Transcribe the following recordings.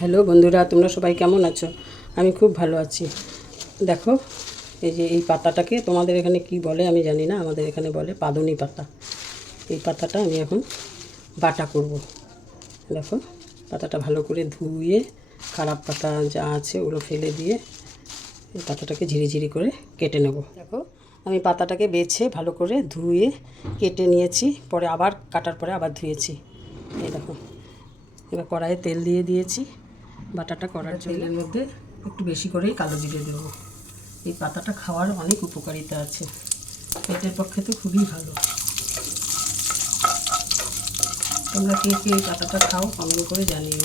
Hello বন্ধুরা, তোমরা সবাই কেমন আছো? আমি খুব ভালো আছি। দেখো, এই যে এই পাতাটাকে তোমাদের এখানে কি বলে আমি জানি না, আমাদের এখানে বলে পাদুনি পাতা। এই পাতাটা আমি এখন বাটা করব। দেখো, পাতাটা ভালো করে ধুয়ে খারাপ পাতা যা আছে ওগুলো ফেলে দিয়ে এই পাতাটাকে ঝিরিঝিরি করে কেটে নেব। দেখো, আমি পাতাটাকে বেছে ভালো করে ধুয়ে কেটে নিয়েছি, পরে আবার কাটার পরে আবার ধুয়েছি। এই দেখো, এবার কড়াইয়ে তেল দিয়ে দিয়েছি। বাটাটা করার তেলের মধ্যে একটু বেশি করেই কালো জিরে দেবো। এই পাতাটা খাওয়ার অনেক উপকারিতা আছে, পেটের পক্ষে তো খুবই ভালো। তোমরা কে কে এই পাতাটা খাও কমেন্ট করে জানিও।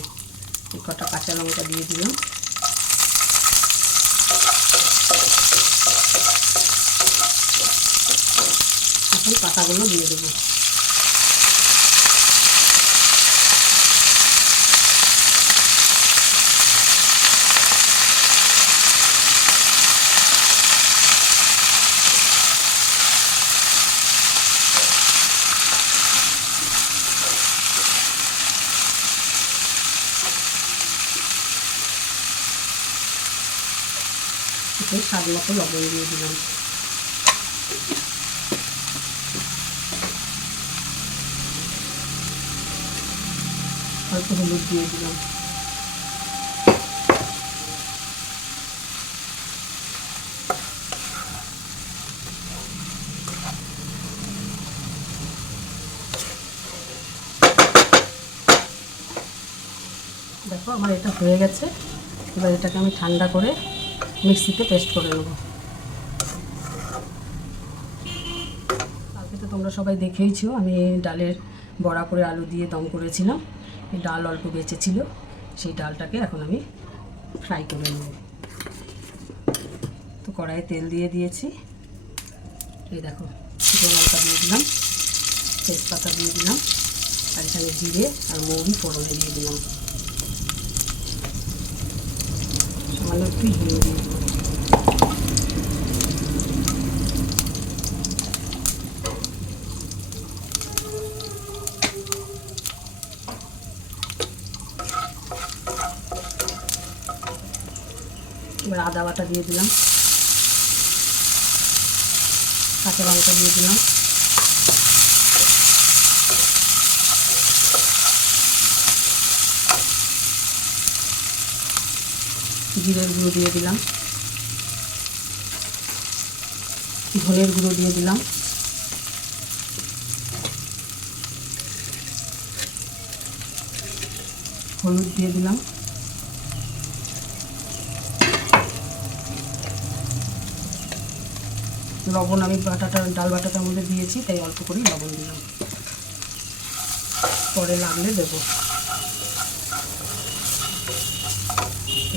এই কটা কাঁচা লঙ্কা দিয়ে দিলাম। এখন পাতাগুলো দিয়ে দেবো। এতে স্বাদ মতো লবণ দিয়ে দিলাম। অল্প হলুদ দিয়ে দিলাম। দেখো, আমার এটা হয়ে গেছে। এবার এটাকে আমি ঠান্ডা করে মিক্সিতে পেস্ট করে নেব। কালকে তো তোমরা সবাই দেখেইছো আমি ডালের বড়া করে আলু দিয়ে দম করেছিলাম। এই ডাল অল্প বেঁচেছিল, সেই ডালটাকে এখন আমি ফ্রাই করে নেব। তো কড়াইয়ে তেল দিয়ে দিয়েছি। এই দেখো, শুকনো লঙ্কা দিয়ে দিলাম, তেজপাতা দিয়ে দিলাম, আর এখানে জিরে আর মৌরি ফোড়নে দিয়ে দিলাম। সামান্য একটু হিং দিয়ে দেবো। এবার আদা বাটা দিয়ে দিলাম, কাঁচা লঙ্কা দিয়ে দিলাম, জিরের গুঁড়ো দিয়ে দিলাম, ধনের গুঁড়ো দিয়ে দিলাম, হলুদ দিয়ে দিলাম, লবণ আমি ডাল বাটাটার মধ্যে দিয়েছি, তাই অল্প করে লবণ দিলাম, পরে লাগলে দেবো।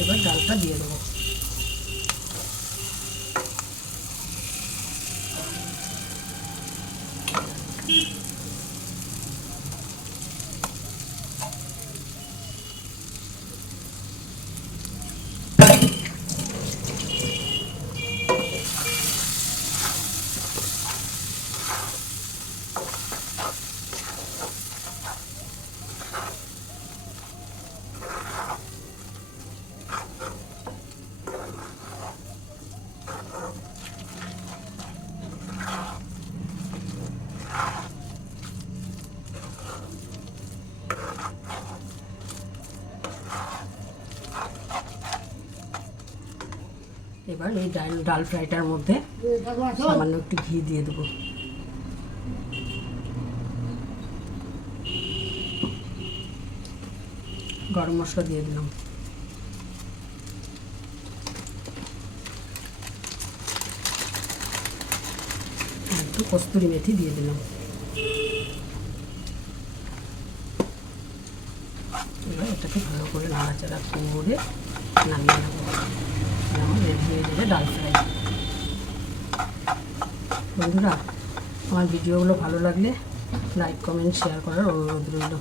এবার ডালটা দিয়ে দেবো। এবার এই ডাল ফ্রাইটার মধ্যে সামান্য একটু ঘি দিয়ে দেবো। গরম মশলা দিয়ে দিলাম, একটু কস্তুরি মেথি দিয়ে দিলাম। এবার এটাকে ভালো করে নাড়াচাড়া করে নামিয়ে নেবো। আমার রেডি হয়ে যাবে ডাল ফ্রাই। বন্ধুরা, আমার ভিডিওগুলো ভালো লাগলে লাইক কমেন্ট শেয়ার করার অনুরোধ রইল।